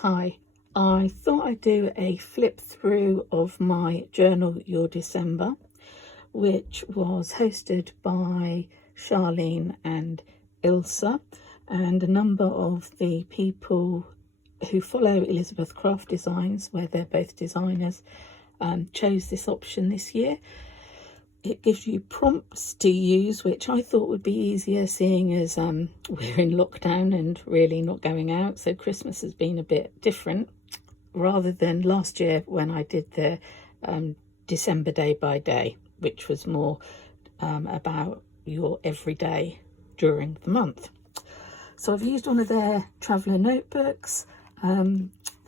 Hi, I thought I'd do a flip through of my Journal Your December, which was hosted by Charlene and Ilse, and a number of the people who follow Elizabeth Craft Designs, where they're both designers, chose this option this year. It gives you prompts to use, which I thought would be easier, seeing as we're in lockdown and really not going out. So Christmas has been a bit different, rather than last year when I did the December day by day, which was more about your everyday during the month. So I've used one of their traveller notebooks.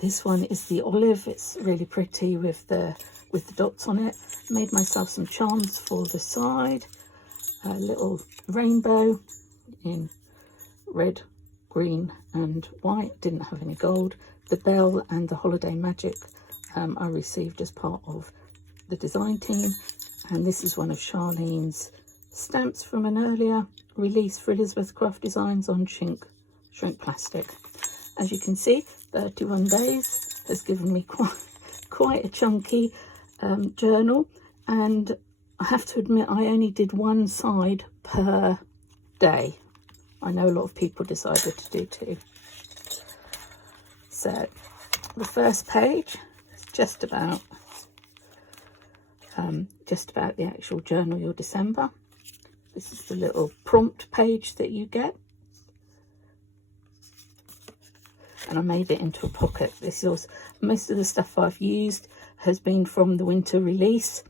This one is the olive. It's really pretty with the dots on it. Made myself some charms for the side. A little rainbow in red, green and white. Didn't have any gold. The bell and the holiday magic I received as part of the design team. And this is one of Charlene's stamps from an earlier release for Elizabeth Craft Designs on shrink plastic. As you can see, 31 days has given me quite a chunky journal, and I have to admit I only did one side per day. I know a lot of people decided to do two. So the first page is just about the actual Journal Your December. This is the little prompt page that you get. And I made it into a pocket. This is also, most of the stuff I've used has been from the winter release.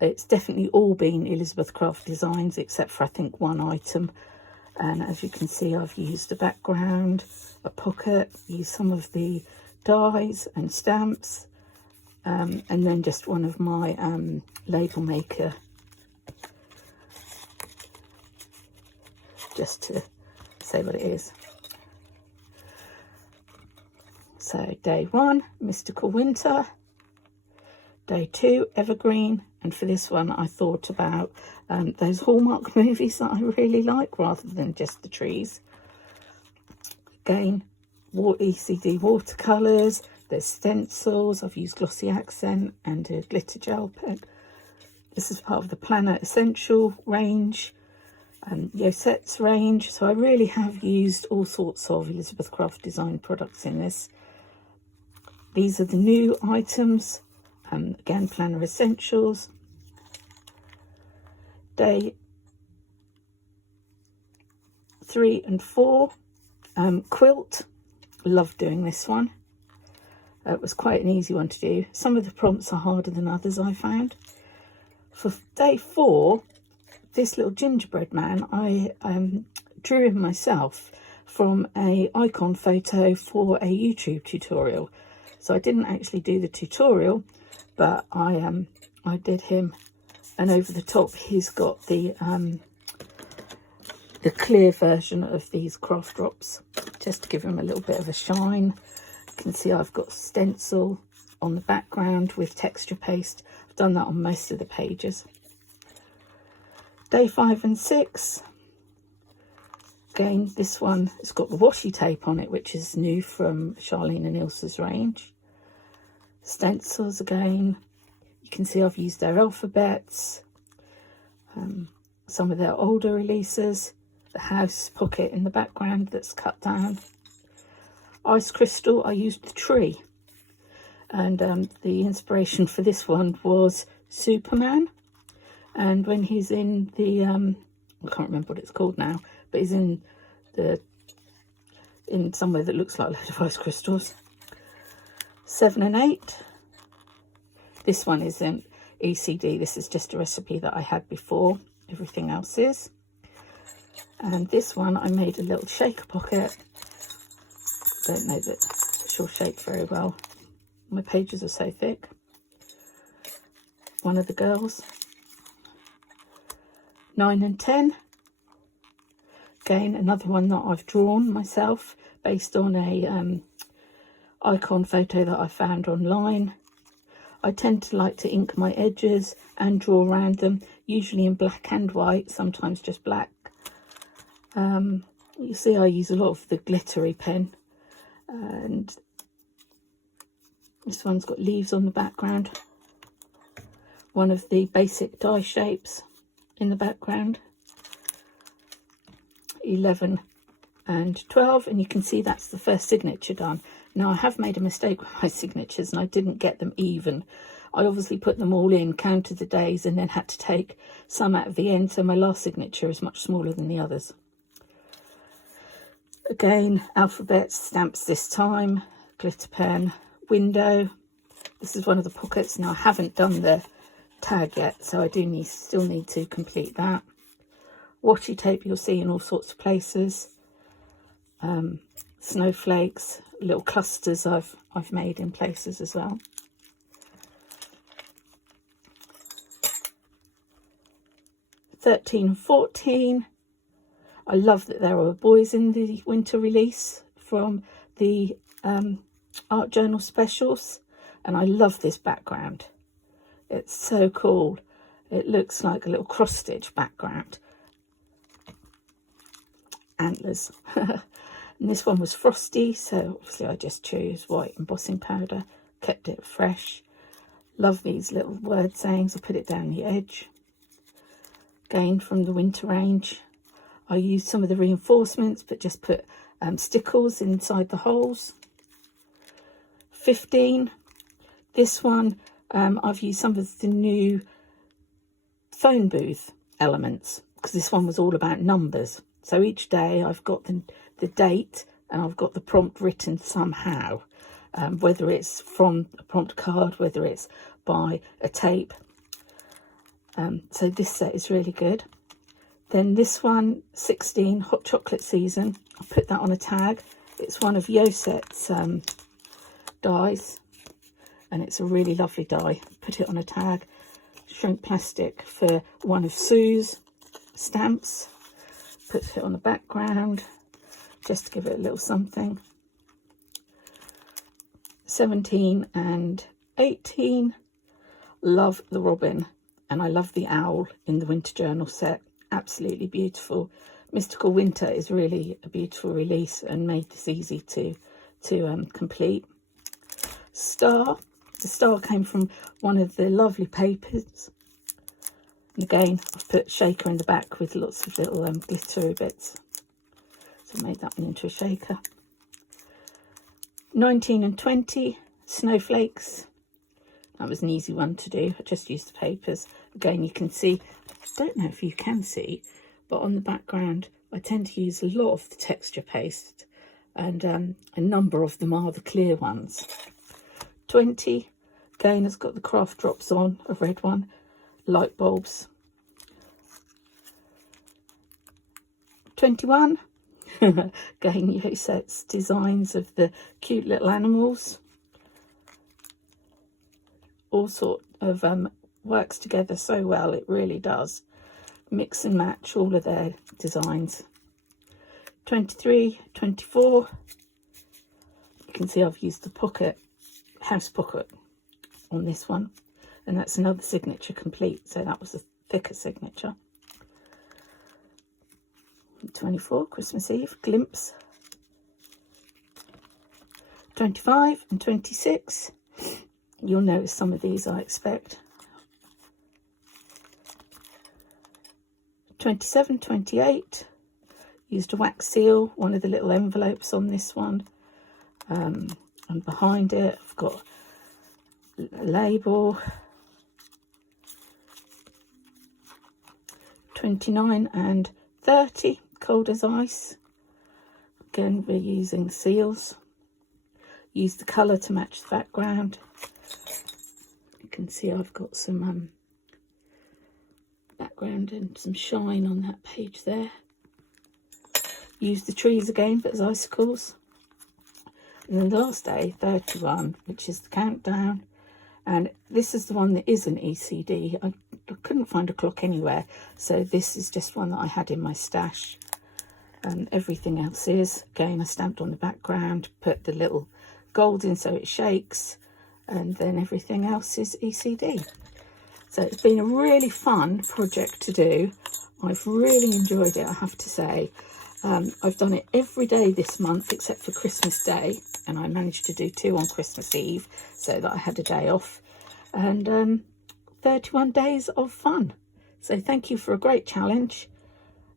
It's definitely all been Elizabeth Craft Designs, except for I think one item. And as you can see, I've used a background, a pocket, used some of the dies and stamps, and then just one of my label maker, just to say what it is. So day 1, Mystical Winter. Day 2, Evergreen. And for this one, I thought about those Hallmark movies that I really like, rather than just the trees. Again, ECD watercolours. There's stencils. I've used glossy accent and a glitter gel pen. This is part of the Planner Essential range and Yosette's range. So I really have used all sorts of Elizabeth Craft Design products in this. These are the new items. Again, Planner Essentials. Day 3 and 4. Quilt. Love doing this one. It was quite an easy one to do. Some of the prompts are harder than others, I found. For day 4, this little gingerbread man, I drew him myself from an icon photo for a YouTube tutorial. So I didn't actually do the tutorial, but I did him, and over the top he's got the clear version of these craft drops, just to give him a little bit of a shine. You can see I've got stencil on the background with texture paste. I've done that on most of the pages. Day 5 and 6. Again, this one has got the washi tape on it, which is new from Charlene and Ilse's range. Stencils again. You can see I've used their alphabets, some of their older releases, the house pocket in the background that's cut down. Ice crystal, I used the tree. And the inspiration for this one was Superman. And when he's in the, I can't remember what it's called now, but he's in somewhere that looks like a load of ice crystals. 7 and 8. This one isn't ECD. This is just a recipe that I had before. Everything else is. And this one, I made a little shaker pocket. Don't know that she'll shake very well. My pages are so thick. One of the girls. 9 and 10. Again, another one that I've drawn myself based on a icon photo that I found online. I tend to like to ink my edges and draw around them, usually in black and white, sometimes just black. You see I use a lot of the glittery pen, and This one's got leaves on the background. One of the basic die shapes in the background. 11 and 12, and you can see that's the first signature done. Now I have made a mistake with my signatures and I didn't get them even. I obviously put them all in, counted the days, and then had to take some out of the end, so my last signature is much smaller than the others. Again, alphabet stamps this time, glitter pen, window. This is one of the pockets. Now I haven't done the tag yet, so I do still need to complete that. Washi tape you'll see in all sorts of places. Snowflakes, little clusters I've made in places as well. '13 and 14. I love that there are boys in the winter release from the art journal specials, and I love this background. It's so cool. It looks like a little cross stitch background. Antlers. And this one was frosty, so obviously I just chose white embossing powder, kept it fresh. Love these little word sayings. I put it down the edge. Again, from the winter range, I used some of the reinforcements but just put stickles inside the holes. 15. This one, I've used some of the new phone booth elements, because this one was all about numbers. So each day I've got the date and I've got the prompt written somehow, whether it's from a prompt card, whether it's by a tape. So this set is really good. Then this one, 16, Hot Chocolate Season. I put that on a tag. It's one of Yoset's dies, and it's a really lovely die. Put it on a tag. Shrink plastic for one of Sue's stamps. Put it on the background just to give it a little something. 17 and 18. Love the robin, and I love the owl in the winter journal set. Absolutely beautiful. Mystical Winter is really a beautiful release and made this easy to complete. Star. The star came from one of the lovely papers. And again, I've put shaker in the back with lots of little glittery bits. So I made that one into a shaker. 19 and 20, Snowflakes. That was an easy one to do. I just used the papers. Again, you can see, I don't know if you can see, but on the background, I tend to use a lot of the texture paste, and a number of them are the clear ones. 20, again, has got the craft drops on, a red one, light bulbs. 21, again, Yoset's designs of the cute little animals. All sort of works together so well, it really does. Mix and match all of their designs. 23, 24. You can see I've used the pocket, house pocket on this one, and that's another signature complete, so that was a thicker signature. 24, Christmas Eve, Glimpse. 25 and 26. You'll notice some of these, I expect. 27, 28. Used a wax seal, one of the little envelopes on this one. And behind it, I've got a label. 29 and 30, Cold as Ice. Again, we're using seals. Use the colour to match the background. You can see I've got some background and some shine on that page there. Use the trees again, but as icicles. And then the last day, 31, which is the countdown. And this is the one that isn't ECD. I couldn't find a clock anywhere, so this is just one that I had in my stash. And everything else is. Again, I stamped on the background, put the little gold in so it shakes, and then everything else is ECD. So it's been a really fun project to do. I've really enjoyed it, I have to say. I've done it every day this month except for Christmas Day, and I managed to do 2 on Christmas Eve so that I had a day off, and 31 days of fun. So thank you for a great challenge,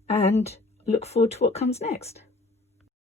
and look forward to what comes next.